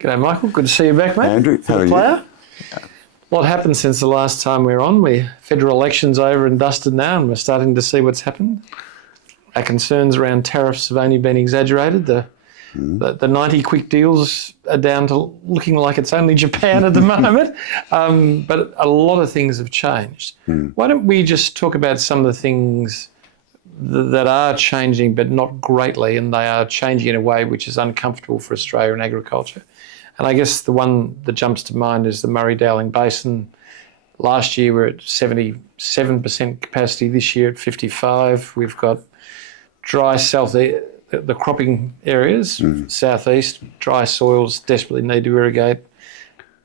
G'day, Michael. Good to see you back, mate. Andrew, how are you? A lot happened since the last time we were on. Federal elections over and dusted now, and we're starting to see what's happened. Our concerns around tariffs have only been exaggerated. The 90 quick deals are down to looking like it's only Japan at the moment. But a lot of things have changed. Why don't we just talk about some of the things that are changing, but not greatly, and they are changing in a way which is uncomfortable for Australia and agriculture. And I guess the one that jumps to mind is the Murray-Darling Basin. Last year we were at 77% capacity, this year at 55%. We've got dry the cropping areas, southeast, dry soils desperately need to irrigate.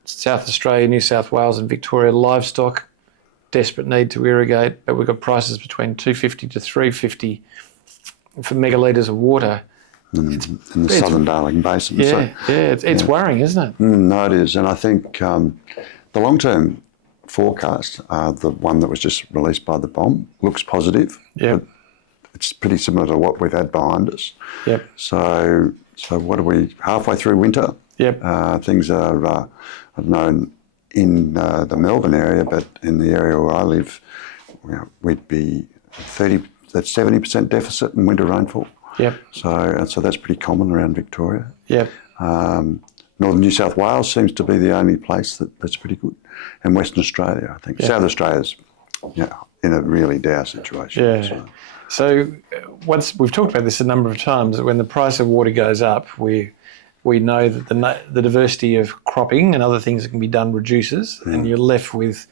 South Australia, New South Wales and Victoria, livestock, desperate need to irrigate, but we've got prices between $2.50 to $3.50 for megalitres of water. In the Southern Darling Basin. It's worrying, isn't it? No, it is. And I think the long-term forecast, the one that was just released by the BOM, looks positive. Yep. It's pretty similar to what we've had behind us. Yep. So what are we, halfway through winter? Yep. Things are, I don't know, in the Melbourne area, but in the area where I live, we'd be 70% deficit in winter rainfall. Yep. So that's pretty common around Victoria. Yep. Northern New South Wales seems to be the only place that's pretty good, and Western Australia, I think. Yep. South Australia's in a really dire situation. Yeah. So once we've talked about this a number of times, when the price of water goes up, we know that the diversity of cropping and other things that can be done reduces, and you're left with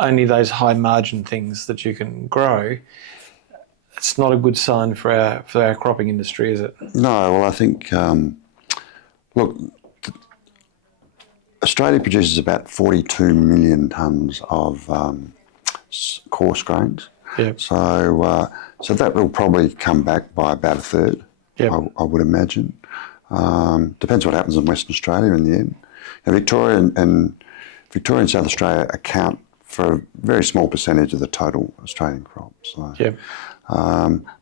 only those high margin things that you can grow. It's not a good sign for our cropping industry, is it? No, well, I think, look, Australia produces about 42 million tonnes of coarse grains. Yep. So that will probably come back by about a third, yep. I would imagine. Depends what happens in Western Australia in the end. Now, Victoria and South Australia account for a very small percentage of the total Australian crop. So. Yep.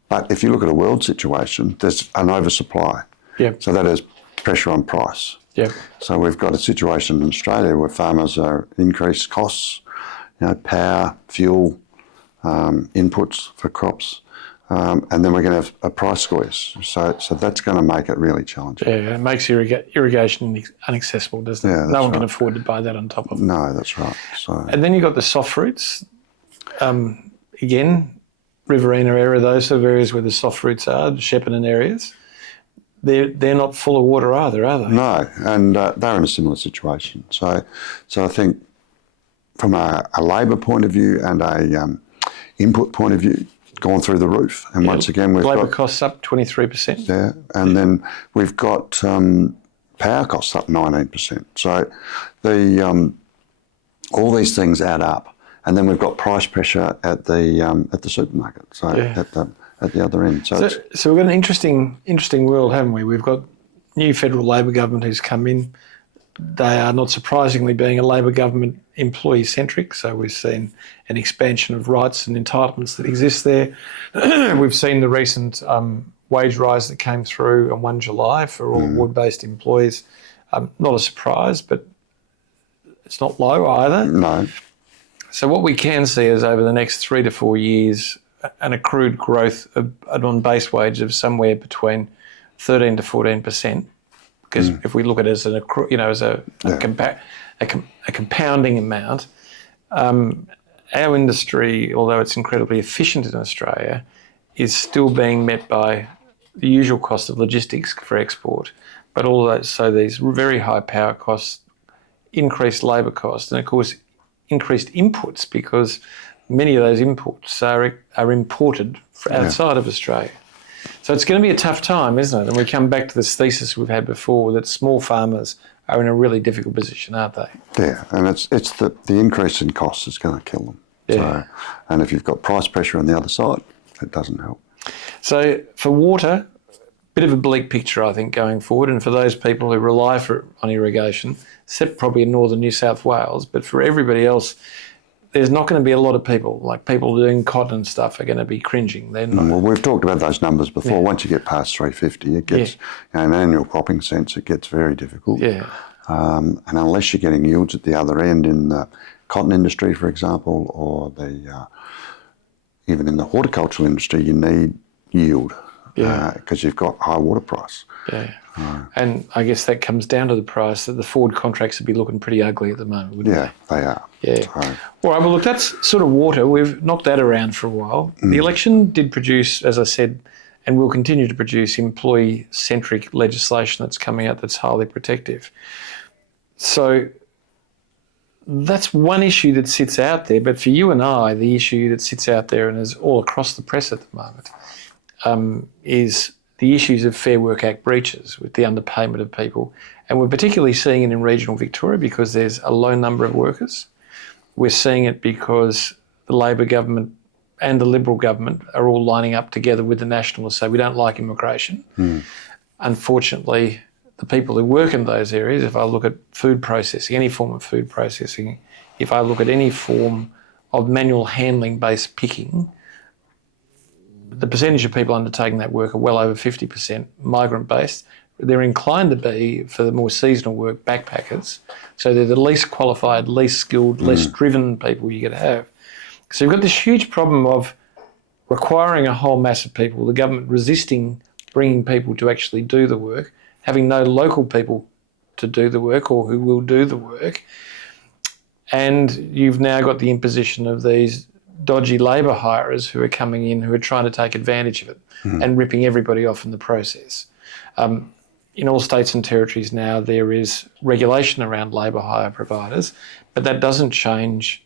But if you look at a world situation, there's an oversupply. Yep. So that has pressure on price. Yep. So we've got a situation in Australia where farmers are increased costs, power, fuel, inputs for crops, and then we're going to have a price squeeze. So that's going to make it really challenging. Yeah, it makes irrigation inaccessible, doesn't it? Yeah, no one can afford to buy that on top of it. No, that's right. And then you've got the soft fruits. Again, Riverina area, those sort of areas where the soft fruits are, the Shepparton areas, they're not full of water either, are they? No, and they're in a similar situation. So I think from a labour point of view and a input point of view, gone through the roof. And once again, we've labour got costs up 23%. Yeah, and then we've got power costs up 19%. So all these things add up. And then we've got price pressure at the supermarket, so at the other end. So we've got an interesting world, haven't we? We've got new federal Labor government who's come in. They are not surprisingly being a Labor government employee-centric, so we've seen an expansion of rights and entitlements that exist there. We've seen the recent wage rise that came through on 1 July for all award-based employees. Not a surprise, but it's not low either. No. So what we can see is over the next 3 to 4 years, an accrued growth on base wage of somewhere between 13 to 14%. Because if we look at it as a compounding amount, our industry, although it's incredibly efficient in Australia, is still being met by the usual cost of logistics for export, but also these very high power costs, increased labour costs, and of course increased inputs, because many of those inputs are imported outside of Australia. So it's going to be a tough time, isn't it? And we come back to this thesis we've had before that small farmers are in a really difficult position, aren't they? Yeah, and it's the increase in costs is going to kill them. Yeah. So, and if you've got price pressure on the other side, it doesn't help. So for water, bit of a bleak picture, I think, going forward. And for those people who rely on irrigation, except probably in northern New South Wales, but for everybody else, there's not going to be a lot of people, like people doing cotton and stuff, are going to be cringing. Well, we've talked about those numbers before. Yeah. Once you get past 350, it gets, in an annual cropping sense, it gets very difficult. Yeah. And unless you're getting yields at the other end in the cotton industry, for example, or the even in the horticultural industry, you need yield because you've got high water price. Yeah. And I guess that comes down to the price that the forward contracts would be looking pretty ugly at the moment, wouldn't they? They are. Yeah. So, All right, well, look, that's sort of water. We've knocked that around for a while. The election did produce, as I said, and will continue to produce employee-centric legislation that's coming out that's highly protective. So that's one issue that sits out there. But for you and I, the issue that sits out there and is all across the press at the moment is the issues of Fair Work Act breaches with the underpayment of people. And we're particularly seeing it in regional Victoria because there's a low number of workers. We're seeing it because the Labor government and the Liberal government are all lining up together with the Nationals to say we don't like immigration. Unfortunately, the people who work in those areas, if I look at food processing, any form of food processing, if I look at any form of manual handling-based picking, the percentage of people undertaking that work are well over 50% migrant-based. They're inclined to be, for the more seasonal work, backpackers. So they're the least qualified, least skilled, less driven people you could have. So you've got this huge problem of requiring a whole mass of people, the government resisting bringing people to actually do the work, having no local people to do the work or who will do the work. And you've now got the imposition of these dodgy labour hirers who are coming in, who are trying to take advantage of it and ripping everybody off in the process. In all states and territories now, there is regulation around labour hire providers, but that doesn't change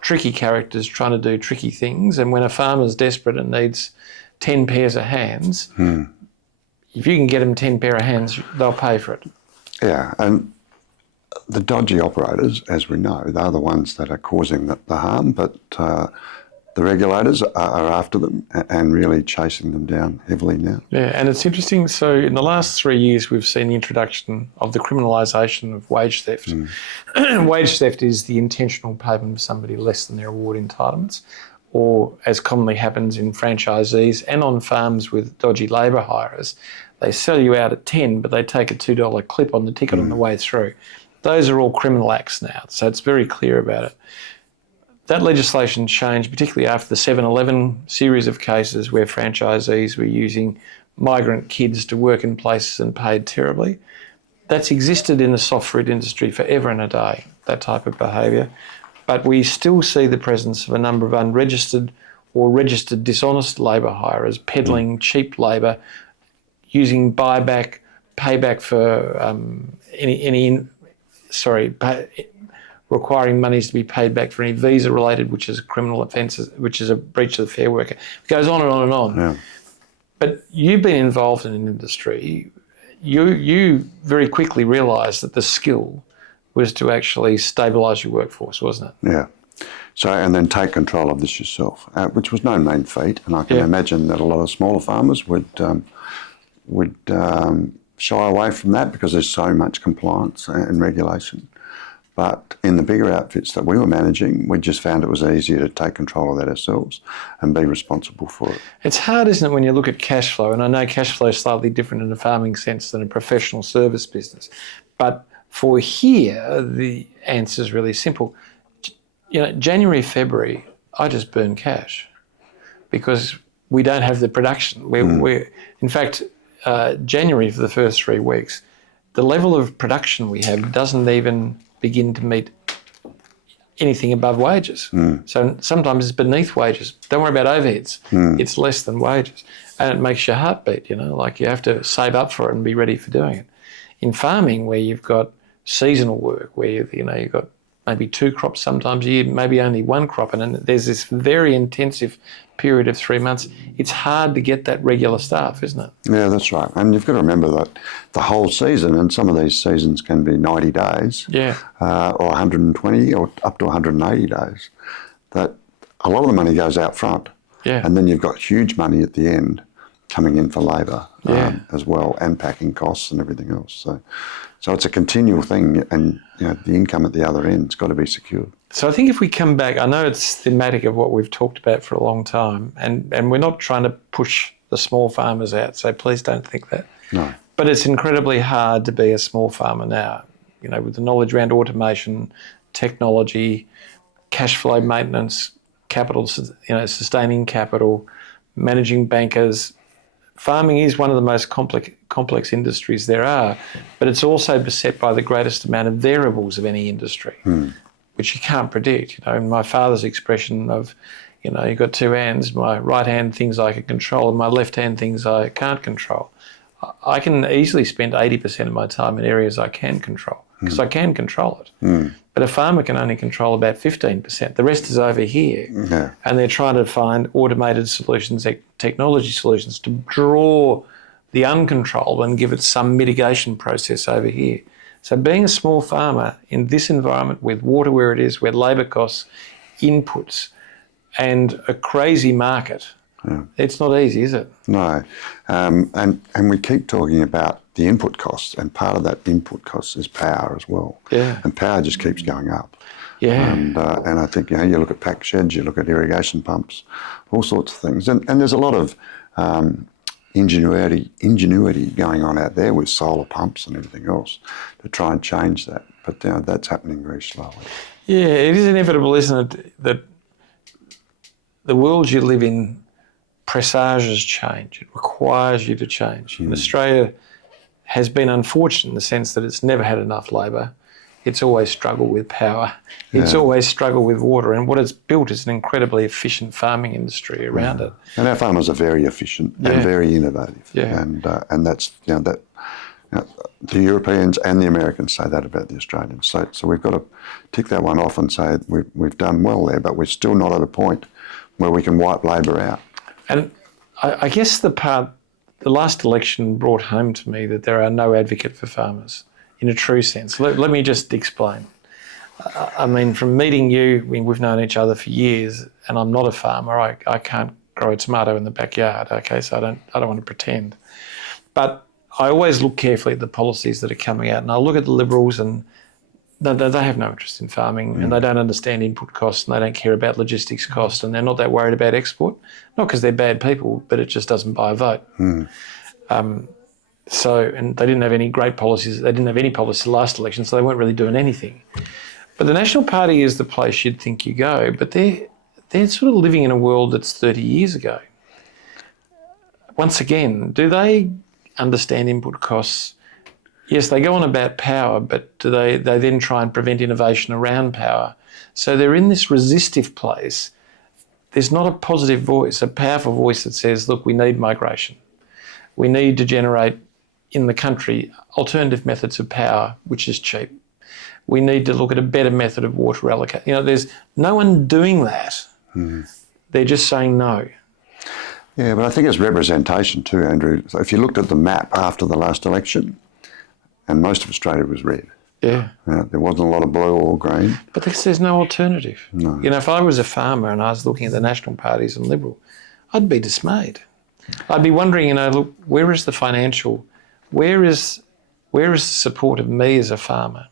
tricky characters trying to do tricky things. And when a farmer's desperate and needs 10 pairs of hands, if you can get them 10 pair of hands, they'll pay for it. Yeah, and the dodgy operators, as we know, they're the ones that are causing the harm, but the regulators are after them and really chasing them down heavily now. Yeah, and it's interesting. So in the last 3 years, we've seen the introduction of the criminalisation of wage theft. Wage theft is the intentional payment of somebody less than their award entitlements, or as commonly happens in franchisees and on farms with dodgy labour hirers, they sell you out at 10, but they take a $2 clip on the ticket on the way through. Those are all criminal acts now, so it's very clear about it. That legislation changed, particularly after the 7-11 series of cases where franchisees were using migrant kids to work in places and paid terribly. That's existed in the soft fruit industry forever and a day, that type of behaviour. But we still see the presence of a number of unregistered or registered dishonest labour hirers peddling cheap labour, using buyback, payback for requiring monies to be paid back for any visa-related, which is a criminal offence, which is a breach of the Fair Work Act. It goes on and on and on. Yeah. But you've been involved in an industry. You very quickly realised that the skill was to actually stabilise your workforce, wasn't it? Yeah. So, and then take control of this yourself, which was no mean feat. And I can imagine that a lot of smaller farmers would shy away from that because there's so much compliance and regulation. But in the bigger outfits that we were managing, we just found it was easier to take control of that ourselves and be responsible for it. It's hard, isn't it, when you look at cash flow? And I know cash flow is slightly different in a farming sense than a professional service business. But for here, the answer is really simple. January, February, I just burn cash because we don't have the production. We're in fact, January for the first 3 weeks, the level of production we have doesn't even begin to meet anything above wages. So sometimes it's beneath wages. Don't worry about overheads. It's less than wages. And it makes your heart beat, like you have to save up for it and be ready for doing it. In farming, where you've got seasonal work, where you've got maybe 2 crops sometimes a year, maybe only 1 crop, and then there's this very intensive period of 3 months, it's hard to get that regular staff, isn't it? Yeah, that's right. And you've got to remember that the whole season, and some of these seasons can be 90 days, or 120 or up to 180 days, that a lot of the money goes out front. Yeah. And then you've got huge money at the end coming in for labour as well, and packing costs and everything else. So it's a continual thing, and the income at the other end's got to be secured. So I think if we come back, I know it's thematic of what we've talked about for a long time, and we're not trying to push the small farmers out, so please don't think that. No. But it's incredibly hard to be a small farmer now, you know, with the knowledge around automation, technology, cash flow maintenance, capital, you know, sustaining capital, managing bankers. Farming is one of the most complex industries there are, but it's also beset by the greatest amount of variables of any industry, which you can't predict. You know, my father's expression of, you know, you've got two hands, my right hand things I can control and my left hand things I can't control. I can easily spend 80% of my time in areas I can control because I can control it. But a farmer can only control about 15%. The rest is over here. Yeah. And they're trying to find automated solutions, technology solutions to draw the uncontrolled and give it some mitigation process over here. So being a small farmer in this environment with water where it is, where labour costs, inputs and a crazy market, it's not easy, is it? No. And we keep talking about the input costs, and part of that input cost is power as well. Yeah. And power just keeps going up. Yeah. And I think, you know, you look at pack sheds, you look at irrigation pumps, all sorts of things. And there's a lot of ingenuity going on out there with solar pumps and everything else to try and change that. But you know, that's happening very slowly. Yeah, it is inevitable, isn't it, that the world you live in presages change. It requires you to change. And Australia has been unfortunate in the sense that it's never had enough labour. It's always struggled with power. It's always struggled with water. And what it's built is an incredibly efficient farming industry around it. And our farmers are very efficient and very innovative. Yeah. And that's, you know, that the Europeans and the Americans say that about the Australians. So we've got to tick that one off and say we've done well there, but we're still not at a point where we can wipe labour out. And I guess the last election brought home to me that there are no advocate for farmers in a true sense. Let me just explain. I mean, from meeting you, we've known each other for years, and I'm not a farmer. I can't grow a tomato in the backyard, okay, so I don't want to pretend. But I always look carefully at the policies that are coming out, and I look at the Liberals and they have no interest in farming and they don't understand input costs and they don't care about logistics costs and they're not that worried about export. Not because they're bad people, but it just doesn't buy a vote. And they didn't have any great policies. They didn't have any policies last election, so they weren't really doing anything. But the National Party is the place you'd think you go, but they're sort of living in a world that's 30 years ago. Once again, do they understand input costs? Yes, they go on about power, but do they then try and prevent innovation around power? So they're in this resistive place. There's not a positive voice, a powerful voice that says, look, we need migration. We need to generate in the country alternative methods of power, which is cheap. We need to look at a better method of water allocation. You know, there's no one doing that. They're just saying no. Yeah, but I think it's representation too, Andrew. So if you looked at the map after the last election, and most of Australia was red. Yeah. There wasn't a lot of blue or green. But there's no alternative. No. You know, if I was a farmer and I was looking at the national parties and Liberal, I'd be dismayed. I'd be wondering, you know, look, where is the financial, where is the support of me as a farmer?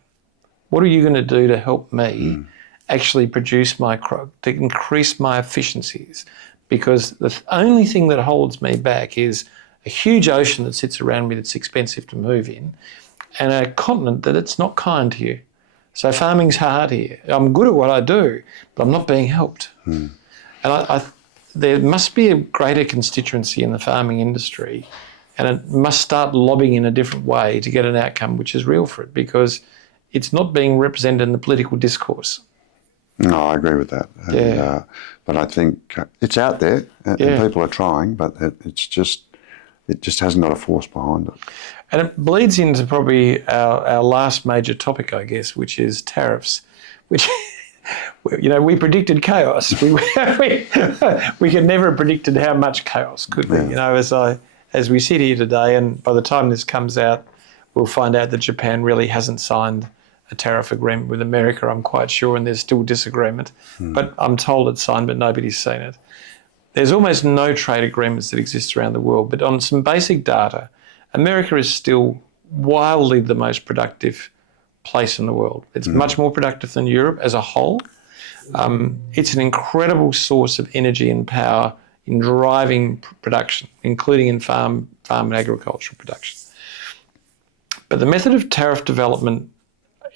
What are you going to do to help me actually produce my crop, to increase my efficiencies? Because the only thing that holds me back is a huge ocean that sits around me that's expensive to move in, and a continent that it's not kind to you. So farming's hard here. I'm good at what I do, but I'm not being helped. And there must be a greater constituency in the farming industry, and it must start lobbying in a different way to get an outcome which is real for it, because it's not being represented in the political discourse. No, I agree with that. And, but I think it's out there and people are trying, but it just hasn't got a force behind it. And it bleeds into probably our last major topic, I guess, which is tariffs, which, you know, we predicted chaos. We could never have predicted how much chaos, could we? You know, as we sit here today, and by the time this comes out, we'll find out that Japan really hasn't signed a tariff agreement with America, I'm quite sure, and there's still disagreement. But I'm told it's signed, but nobody's seen it. There's almost no trade agreements that exist around the world, but on some basic data, America is still wildly the most productive place in the world. It's much more productive than Europe as a whole. It's an incredible source of energy and power in driving production, including in farm and agricultural production. But the method of tariff development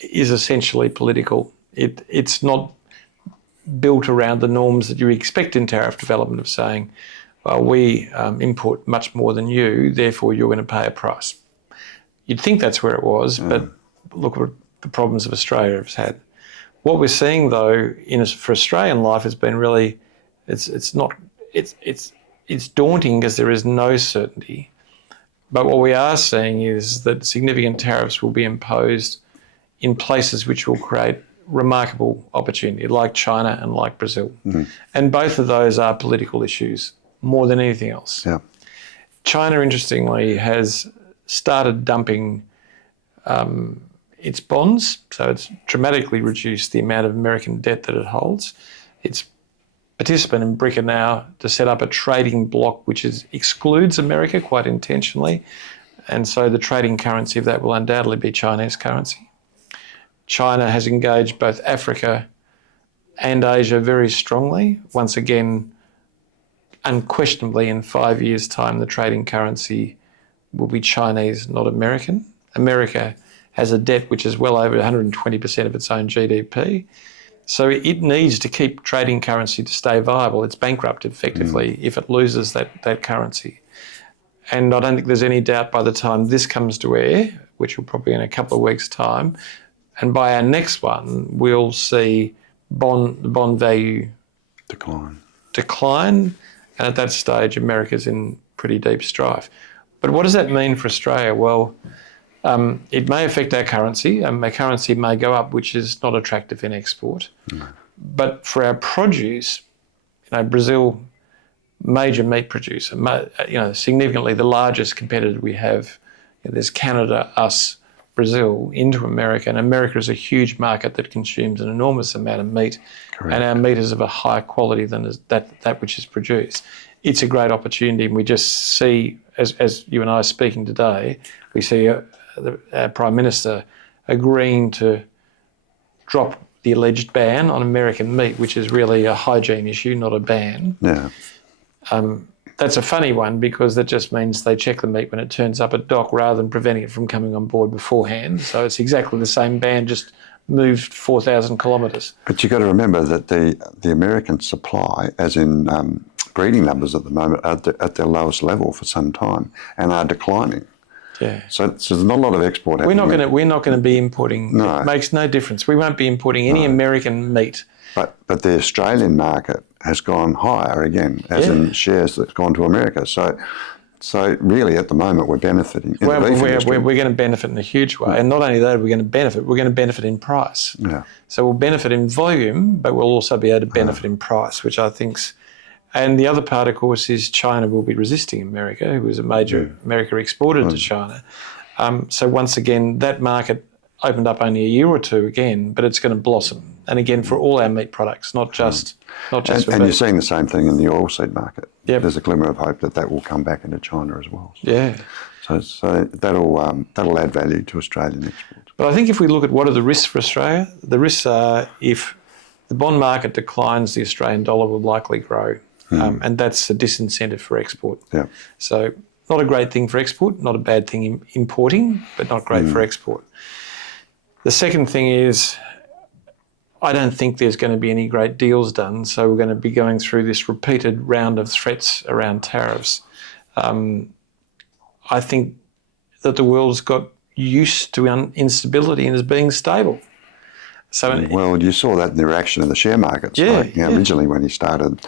is essentially political. It's not built around the norms that you expect in tariff development of saying, well, we import much more than you, therefore you're going to pay a price. You'd think that's where it was, but look what the problems of Australia has had. What we're seeing, though, for Australian life has been really, it's daunting because there is no certainty. But what we are seeing is that significant tariffs will be imposed in places which will create remarkable opportunity, like China and like Brazil. And both of those are political issues more than anything else. Yeah. China, interestingly, has started dumping its bonds, so it's dramatically reduced the amount of American debt that it holds. Its participant in BRIC now to set up a trading bloc which excludes America quite intentionally, and so the trading currency of that will undoubtedly be Chinese currency. China has engaged both Africa and Asia very strongly. Once again, unquestionably in 5 years' time, the trading currency will be Chinese, not American. America has a debt which is well over 120% of its own GDP. So it needs to keep trading currency to stay viable. It's bankrupt effectively if it loses that currency. And I don't think there's any doubt by the time this comes to air, which will probably in a couple of weeks' time, and by our next one, we'll see bond value decline. And at that stage, America's in pretty deep strife. But what does that mean for Australia? Well, it may affect our currency. Our currency may go up, which is not attractive in export. But for our produce, Brazil, major meat producer, significantly the largest competitor we have. There's Canada, us, Brazil, into America, and America is a huge market that consumes an enormous amount of meat. Correct. And our meat is of a higher quality than that which is produced. It's a great opportunity, and we just see, as you and I are speaking today, we see our Prime Minister agreeing to drop the alleged ban on American meat, which is really a hygiene issue, not a ban. Yeah. That's a funny one because that just means they check the meat when it turns up at dock rather than preventing it from coming on board beforehand. So it's exactly the same ban, just moved 4,000 kilometres. But you've got to remember that the American supply, as in breeding numbers at the moment, are at their lowest level for some time and are declining. Yeah. So there's not a lot of export happening. We're not going to be importing. No. It makes no difference. We won't be importing any American meat. But the Australian market has gone higher again, as in shares that's gone to America. So really, at the moment, we're benefiting. We're going to benefit in a huge way, and not only that, we're going to benefit in price. Yeah. So we'll benefit in volume, but we'll also be able to benefit in price, which I think's. And the other part, of course, is China will be resisting America, who is a major America exporter to China. So once again, that market opened up only a year or two again, but it's going to blossom. And again, for all our meat products, not just for and meat. You're seeing the same thing in the oilseed market. Yep. There's a glimmer of hope that will come back into China as well. Yeah. So that'll add value to Australian exports. But I think if we look at what are the risks for Australia, the risks are if the bond market declines, the Australian dollar will likely grow. And that's a disincentive for export. Yeah. So not a great thing for export, not a bad thing importing, but not great for export. The second thing is I don't think there's going to be any great deals done, so we're going to be going through this repeated round of threats around tariffs. I think that the world's got used to instability and is being stable. So, well, you saw that in the reaction in the share markets. Originally when he started,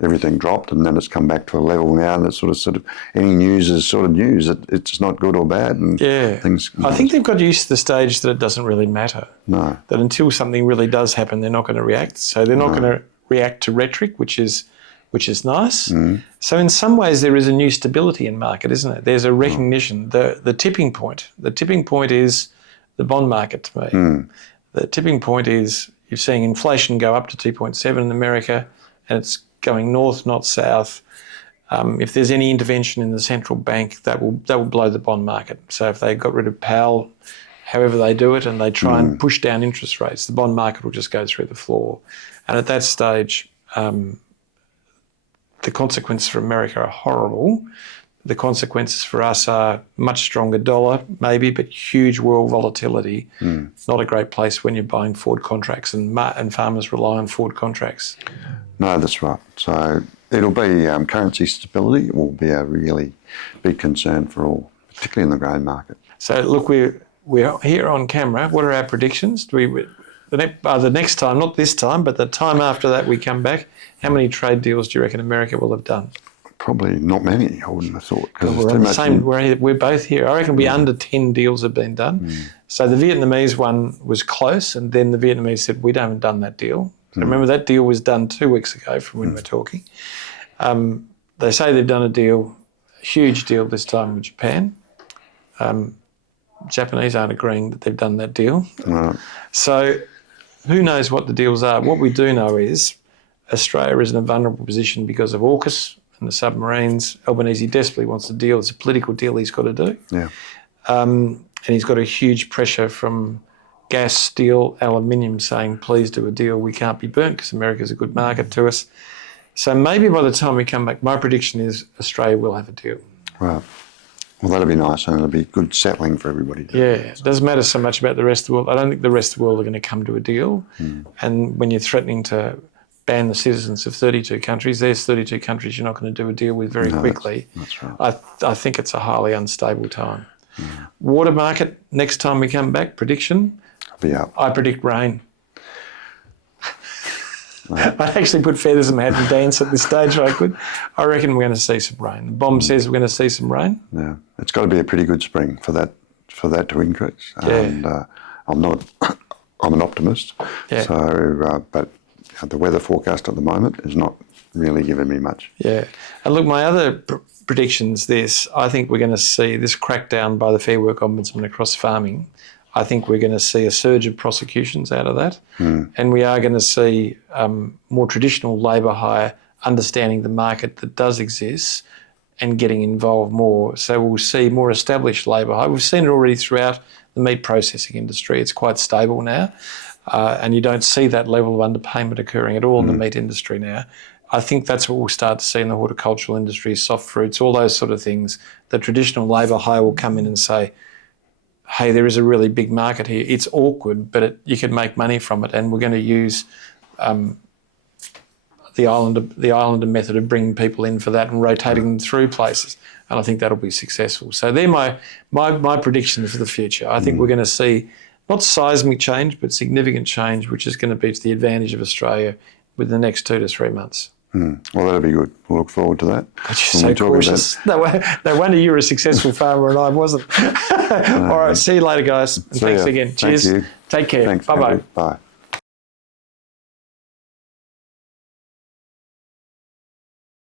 everything dropped, and then it's come back to a level now, and it's sort of any news is sort of news. It's not good or bad, and things. I think they've got used to the stage that it doesn't really matter. No. That until something really does happen, they're not going to react. So they're not going to react to rhetoric, which is nice. So in some ways, there is a new stability in market, isn't it? There's a recognition. The tipping point. The tipping point is the bond market to me. The tipping point is you're seeing inflation go up to 2.7 in America, and it's going north, not south. If there's any intervention in the central bank, that will blow the bond market. So if they got rid of Powell, however they do it, and they try and push down interest rates, the bond market will just go through the floor. And at that stage, the consequences for America are horrible. the consequences for us are much stronger dollar, maybe, but huge world volatility. Not a great place when you're buying forward contracts, and farmers rely on forward contracts. No, that's right. So it'll be currency stability will be a really big concern for all, particularly in the grain market. So look, we're here on camera. What are our predictions? The next time, not this time, but the time after that we come back, how many trade deals do you reckon America will have done? Probably not many, I wouldn't have thought. We're on the same. We're both here. I reckon it'll be under 10 deals have been done. So the Vietnamese one was close, and then the Vietnamese said, we haven't done that deal. So remember, that deal was done 2 weeks ago from when we're talking. They say they've done a deal, a huge deal this time with Japan. Japanese aren't agreeing that they've done that deal. Right. So who knows what the deals are? What we do know is Australia is in a vulnerable position because of AUKUS and the submarines. Albanese desperately wants a deal. It's a political deal he's got to do. Yeah. And he's got a huge pressure from gas, steel, aluminium saying, please do a deal. We can't be burnt because America's a good market to us. So maybe by the time we come back, my prediction is Australia will have a deal. Right. Well, that'll be nice, and it'll be good settling for everybody. Yeah, it doesn't matter so much about the rest of the world. I don't think the rest of the world are going to come to a deal. And when you're threatening to ban the citizens of 32 countries, there's 32 countries you're not going to do a deal with very quickly. That's right. I think it's a highly unstable time. Water market, next time we come back, prediction? I'll be up. I predict rain. I'd actually put feathers in my hat and dance at this stage if I could. I reckon we're going to see some rain. The bomb says we're going to see some rain. Yeah, it's got to be a pretty good spring for that to increase. Yeah. And I'm an optimist. Yeah. So, but the weather forecast at the moment is not really giving me much. Yeah. And look, my other prediction's this. I think we're going to see this crackdown by the Fair Work Ombudsman across farming. I think we're going to see a surge of prosecutions out of that. And we are going to see more traditional labour hire understanding the market that does exist and getting involved more. So we'll see more established labour hire. We've seen it already throughout the meat processing industry. It's quite stable now. And you don't see that level of underpayment occurring at all in the meat industry now. I think that's what we'll start to see in the horticultural industry, soft fruits, all those sort of things. The traditional labour hire will come in and say, hey, there is a really big market here. It's awkward, but you can make money from it, and we're going to use the islander method of bringing people in for that and rotating them through places, and I think that'll be successful. So they're my predictions for the future. I think we're going to see not seismic change, but significant change, which is going to be to the advantage of Australia within the next 2 to 3 months. Well, that'll be good. We'll look forward to that. God, you're so cautious. No wonder you were a successful farmer and I wasn't. All right, see you later, guys. And thanks again. Cheers. Thank you. Take care. Thanks, Bye-bye. Andrew. Bye.